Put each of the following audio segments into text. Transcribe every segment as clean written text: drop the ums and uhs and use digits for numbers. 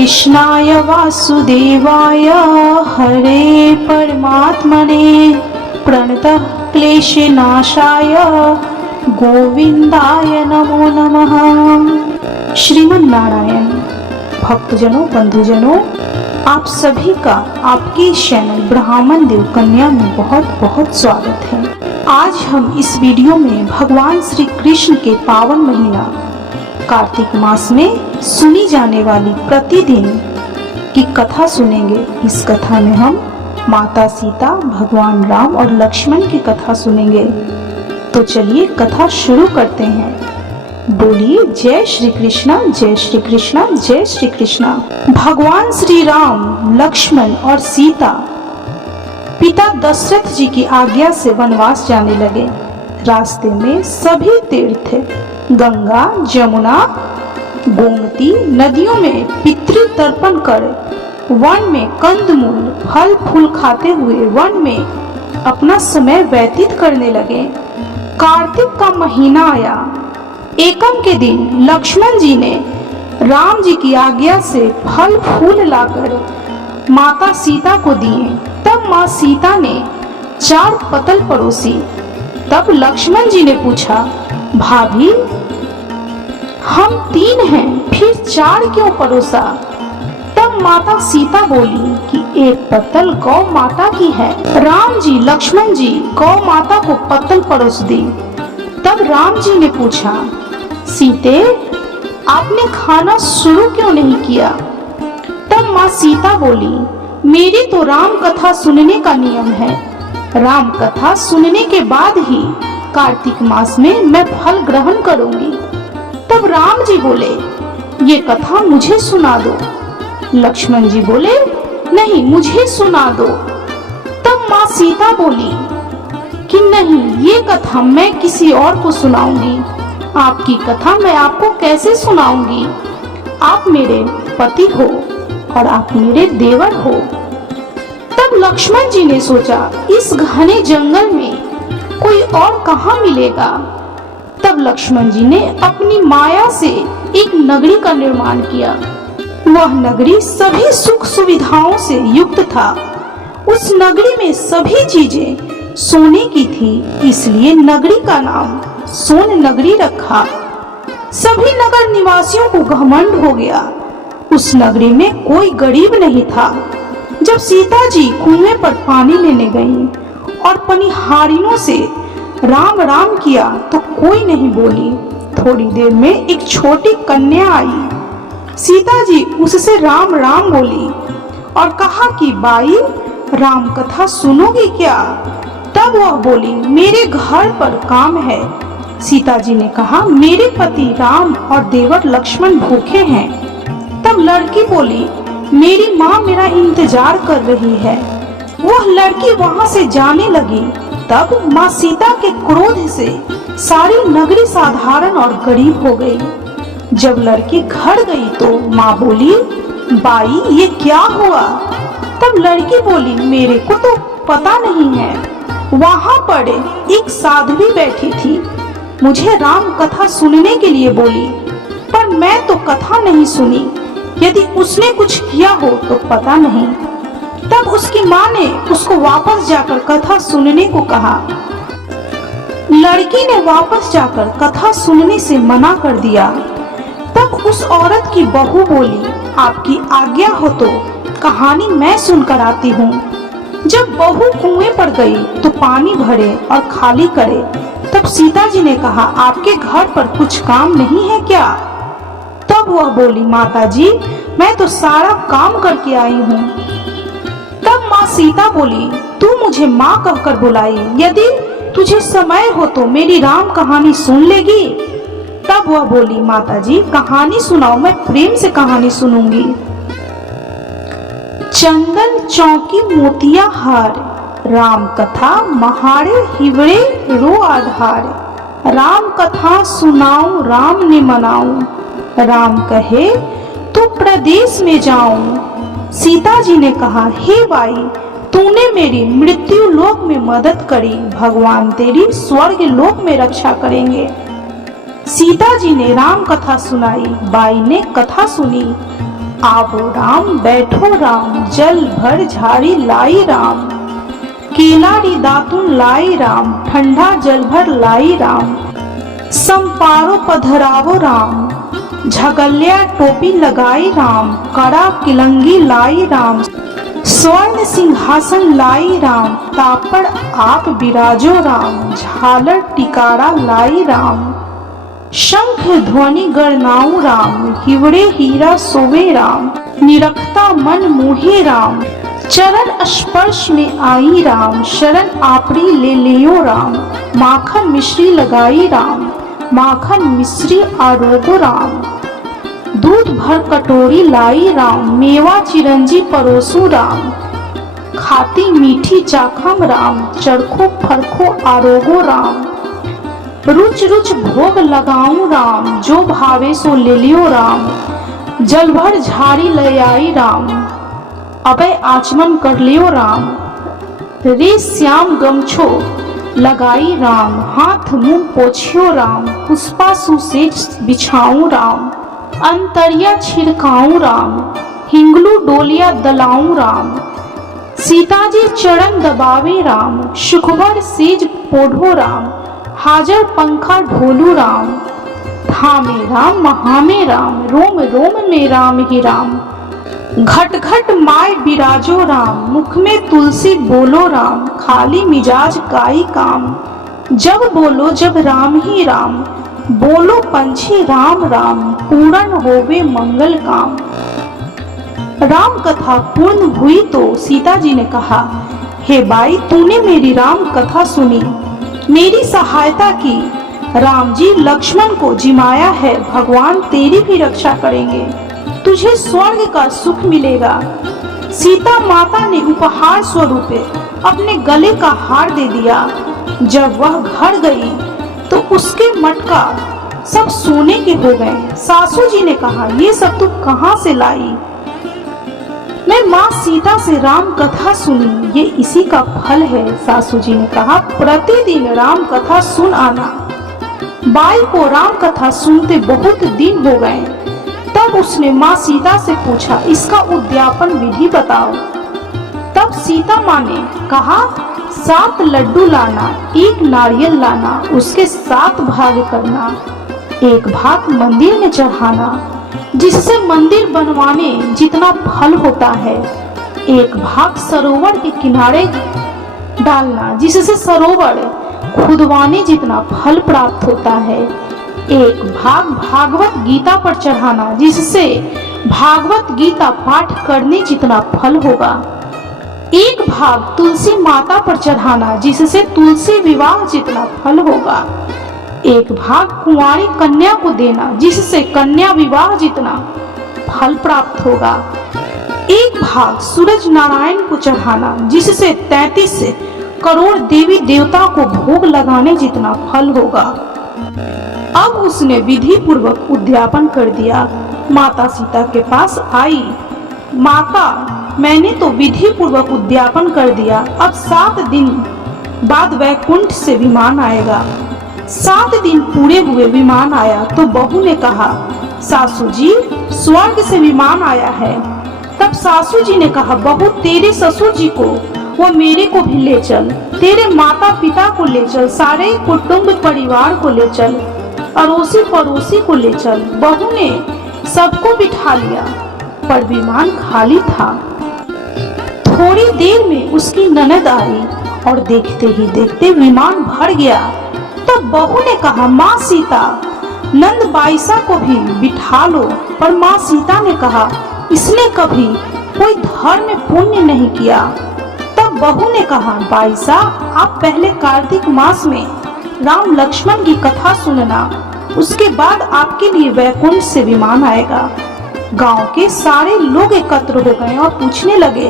कृष्णाय वासुदेवाय हरे परमात्मने प्रणतः क्लेशनाशाय गोविंदाय नमो नमः। श्रीमन नारायण। भक्तजनों, बंधुजनों, आप सभी का आपके चैनल ब्राह्मण देव कन्या में बहुत बहुत स्वागत है। आज हम इस वीडियो में भगवान श्री कृष्ण के पावन महीना कार्तिक मास में सुनी जाने वाली प्रतिदिन की कथा सुनेंगे। इस कथा में हम माता सीता, भगवान राम और लक्ष्मण की कथा सुनेंगे। तो चलिए कथा शुरू करते हैं। बोलिए जय श्री कृष्णा, जय श्री कृष्णा, जय श्री कृष्णा। भगवान श्री राम, लक्ष्मण और सीता पिता दशरथ जी की आज्ञा से वनवास जाने लगे। रास्ते में सभी तीर्थ गंगा, जमुना, गोमती नदियों में पितृ तर्पण कर वन में कंदमूल फल फूल खाते हुए वन में अपना समय व्यतीत करने लगे। कार्तिक का महीना आया। एकम के दिन लक्ष्मण जी ने राम जी की आज्ञा से फल फूल लाकर माता सीता को दिए। तब माँ सीता ने 4 पतल परोसी। तब लक्ष्मण जी ने पूछा, भाभी हम 3 हैं, फिर 4 क्यों परोसा? तब माता सीता बोली कि एक पतल गौ माता की है। राम जी, लक्ष्मण जी गौ माता को पतल परोस दी। तब राम जी ने पूछा, सीते आपने खाना शुरू क्यों नहीं किया? तब माँ सीता बोली, मेरी तो राम कथा सुनने का नियम है। राम कथा सुनने के बाद ही कार्तिक मास में मैं फल ग्रहण करूंगी। तब राम जी बोले, ये कथा मुझे सुना दो। लक्ष्मण जी बोले, नहीं मुझे सुना दो। तब माँ सीता बोली कि नहीं, ये कथा मैं किसी और को सुनाऊंगी। आपकी कथा मैं आपको कैसे सुनाऊंगी? आप मेरे पति हो और आप मेरे देवर हो। तब लक्ष्मण जी ने सोचा, इस घने जंगल में कोई और कहाँ मिलेगा। तब लक्ष्मण जी ने अपनी माया से एक नगरी का निर्माण किया। वह नगरी सभी सुख सुविधाओं से युक्त था। उस नगरी में सभी चीजें सोने की थी, इसलिए नगरी का नाम सोन नगरी रखा। सभी नगर निवासियों को घमंड हो गया। उस नगरी में कोई गरीब नहीं था। जब सीता जी कुएं पर पानी लेने गईं और पनिहारियों से राम राम किया तो कोई नहीं बोली। थोड़ी देर में एक छोटी कन्या आई। सीता जी उससे राम राम बोली और कहा कि बाई राम कथा सुनोगी क्या? तब वह बोली, मेरे घर पर काम है। सीता जी ने कहा, मेरे पति राम और देवर लक्ष्मण भूखे हैं। तब लड़की बोली, मेरी माँ मेरा इंतजार कर रही है। वह लड़की वहां से जाने लगी। तब माँ सीता के क्रोध से सारी नगरी साधारण और गरीब हो गई। जब लड़की घर गई तो माँ बोली, बाई ये क्या हुआ? तब लड़की बोली, मेरे को तो पता नहीं है। वहां पर एक साध्वी बैठी थी, मुझे राम कथा सुनने के लिए बोली, पर मैं तो कथा नहीं सुनी। यदि उसने कुछ किया हो तो पता नहीं। तब उसकी माँ ने उसको वापस जाकर कथा सुनने को कहा। लड़की ने वापस जाकर कथा सुनने से मना कर दिया। तब उस औरत की बहू बोली, आपकी आज्ञा हो तो कहानी मैं सुनकर आती हूँ। जब बहू कुएं पर गई तो पानी भरे और खाली करे। तब सीता जी ने कहा, आपके घर पर कुछ काम नहीं है क्या? तब वह बोली, माता जी मैं तो सारा काम करके आई हूँ। तब माँ सीता बोली, तू मुझे माँ कहकर बुलाई, यदि तुझे समय हो तो मेरी राम कहानी सुन लेगी। तब वह बोली, माता जी कहानी सुनाओ, मैं प्रेम से कहानी सुनूंगी। चंदन चौकी मोतिया हार, राम कथा महारे हिवड़े रो आधार। राम कथा सुनाऊं राम ने मनाऊं, राम कहे तो प्रदेश में जाऊं। सीता जी ने कहा, हे बाई तूने मेरी मृत्यु लोक में मदद करी, भगवान तेरी स्वर्ग लोक में रक्षा करेंगे। सीता जी ने राम कथा सुनाई। बाई ने कथा सुनी। आवो राम बैठो राम, जल भर झारी लाई राम, केलारी दातुन लाई राम, ठंडा जल भर लाई राम, संपारो पधरावो राम, झगलिया टोपी लगाई राम, कड़ा किलंगी लाई राम, स्वर्ण सिंहासन लाई राम, तापड़ आप बिराजो राम, झालर टिकारा लाई राम, शंख ध्वनि गणनाऊ राम, हिवड़े हीरा सोवे राम, निरखता मन मोहे राम, चरण स्पर्श में आई राम, शरण आपड़ी ले लियो राम, माखन मिश्री लगाई राम, माखन मिश्री आरोगो राम, दूध भर कटोरी लाई राम, मेवा चिरंजी परोसू राम, खाती मीठी चाखम राम, चरखो फरखो आरोगो राम, रुच रुच भोग लगाऊं राम, जो भावे सो ले लियो राम, जल भर झाड़ी ले आई राम, अबे आचमन कर लियो राम, रे श्याम गमछो लगाई राम, हाथ मुंह पोछियो राम, पुष्पा सुसेज बिछाऊं राम, अंतरिया छिड़काऊं राम, हिंगलू डोलिया दलाऊं राम, सीताजी चरण दबावे राम, सुखभर सेज पोढ़ो राम, हाजर पंखा ढोलू राम, थामे राम महामे राम, रोम रोम में राम ही राम, घट घट माय बिराजो राम, मुख में तुलसी बोलो राम, खाली मिजाज काई काम, जब बोलो जब राम ही राम, बोलो पंछी राम राम, पूर्ण होवे मंगल काम। राम कथा पूर्ण हुई तो सीता जी ने कहा, हे बाई तूने मेरी राम कथा सुनी, मेरी सहायता की, राम जी लक्ष्मण को जिमाया है, भगवान तेरी भी रक्षा करेंगे, तुझे स्वर्ग का सुख मिलेगा। सीता माता ने उपहार स्वरूप अपने गले का हार दे दिया। जब वह घर गई तो उसके मटका सब सोने के हो गए। सासू जी ने कहा, ये सब तू कहाँ से लाई? मैं माँ सीता से राम कथा सुनी, ये इसी का फल है। सासू जी ने कहा, प्रतिदिन राम कथा सुन आना। बाई को राम कथा सुनते बहुत दिन हो गए। तब उसने माँ सीता से पूछा, इसका उद्यापन विधि बताओ। तब सीता माँ ने कहा, 7 लड्डू लाना, 1 नारियल लाना, उसके 7 भाग करना, 1 भाग मंदिर में चढ़ाना, जिससे मंदिर बनवाने जितना फल होता है, 1 भाग सरोवर के किनारे डालना, जिससे सरोवर खुदवाने जितना फल प्राप्त होता है, 1 भाग भागवत गीता पर चढ़ाना, जिससे भागवत गीता पाठ करने जितना फल होगा, 1 भाग तुलसी माता पर चढ़ाना, जिससे तुलसी विवाह जितना फल होगा, 1 भाग कुंवारी कन्या को देना, जिससे कन्या विवाह जितना फल प्राप्त होगा, 1 भाग सूरज नारायण को चढ़ाना, जिससे 33 करोड़ देवी देवता को भोग लगाने जितना फल होगा। अब उसने विधि पूर्वक उद्यापन कर दिया। माता सीता के पास आई, माता मैंने तो विधि पूर्वक उद्यापन कर दिया, अब 7 दिन बाद वैकुंठ से विमान आएगा। 7 दिन पूरे हुए, विमान आया तो बहू ने कहा, सासू जी स्वर्ग से विमान आया है। तब सासू जी ने कहा, बहू तेरे ससुर जी को वो मेरे को भी ले चल, तेरे माता पिता को ले चल, सारे कुटुंब परिवार को ले चल, अड़ोसी पड़ोसी को ले चल। बहू ने सबको बिठा लिया, पर विमान खाली था। थोड़ी देर में उसकी ननद आई और देखते ही देखते विमान भर गया। तब बहू ने कहा, माँ सीता नंद बाईसा को भी बिठा लो। पर माँ सीता ने कहा, इसने कभी कोई धर्म पुण्य नहीं किया। तब बहू ने कहा, बाईसा आप पहले कार्तिक मास में राम लक्ष्मण की कथा सुनना, उसके बाद आपके लिए वैकुंठ से विमान आएगा। गांव के सारे लोग एकत्र हो गए और पूछने लगे,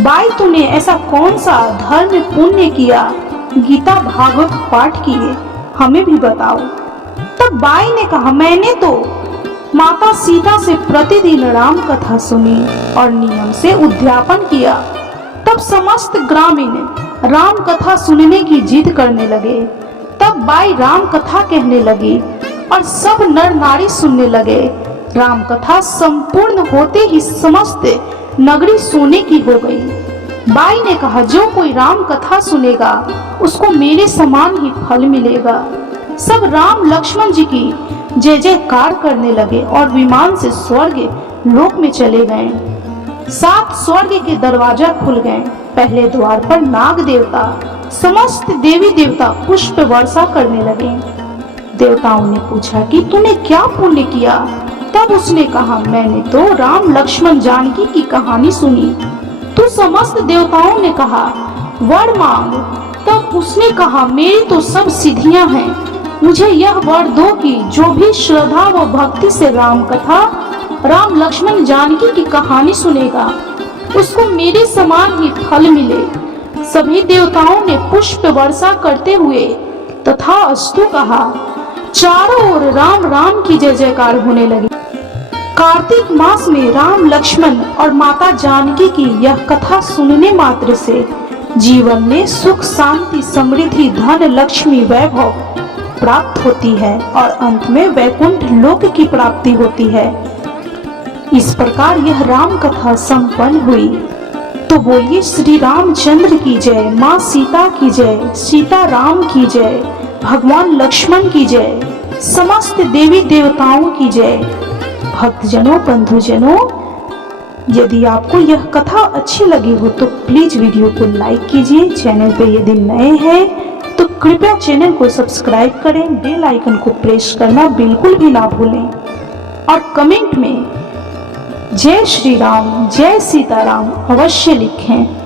बाई तूने ऐसा कौन सा धर्म पुण्य किया, गीता भागवत पाठ किए, हमें भी बताओ। तब बाई ने कहा, मैंने तो माता सीता से प्रतिदिन राम कथा सुनी और नियम से उद्यापन किया। तब समस्त ग्रामीण राम कथा सुनने की जिद करने लगे। तब बाई राम कथा कहने लगी और सब नर नारी सुनने लगे। राम कथा संपूर्ण होते ही समस्त नगरी सोने की हो गई। बाई ने कहा, जो कोई राम कथा सुनेगा उसको मेरे समान ही फल मिलेगा। सब राम लक्ष्मण जी की जय जयकार करने लगे और विमान से स्वर्ग लोक में चले गए। 7 स्वर्ग के दरवाजा खुल गए। पहले द्वार पर नाग देवता समस्त देवी देवता पुष्प वर्षा करने लगे। देवताओं ने पूछा कि तूने क्या पुण्य किया? तब उसने कहा, मैंने तो राम लक्ष्मण जानकी की कहानी सुनी। तो समस्त देवताओं ने कहा, वर मांग। तब उसने कहा, मेरी तो सब सिद्धियां हैं, मुझे यह वर दो कि जो भी श्रद्धा व भक्ति से राम कथा राम लक्ष्मण जानकी की कहानी सुनेगा उसको मेरे समान ही फल मिले। सभी देवताओं ने पुष्प वर्षा करते हुए तथास्तु कहा। चारों ओर राम राम की जय जयकार होने लगी। कार्तिक मास में राम लक्ष्मण और माता जानकी की यह कथा सुनने मात्र से जीवन में सुख शांति समृद्धि धन लक्ष्मी वैभव प्राप्त होती है और अंत में वैकुंठ लोक की प्राप्ति होती है। इस प्रकार यह राम कथा संपन्न हुई। तो बोलिए श्री रामचंद्र की जय, माँ सीता की जय, सीता राम की जय, भगवान लक्ष्मण की जय, समस्त देवी देवताओं की जय। भक्तजनों बंधुजनों, यदि आपको यह कथा अच्छी लगी हो तो प्लीज वीडियो को लाइक कीजिए। चैनल पे यदि नए हैं तो कृपया चैनल को सब्सक्राइब करें, बेल आइकन को प्रेस करना बिल्कुल भी ना भूलें और कमेंट में जय श्री राम जय सीताराम अवश्य लिखें।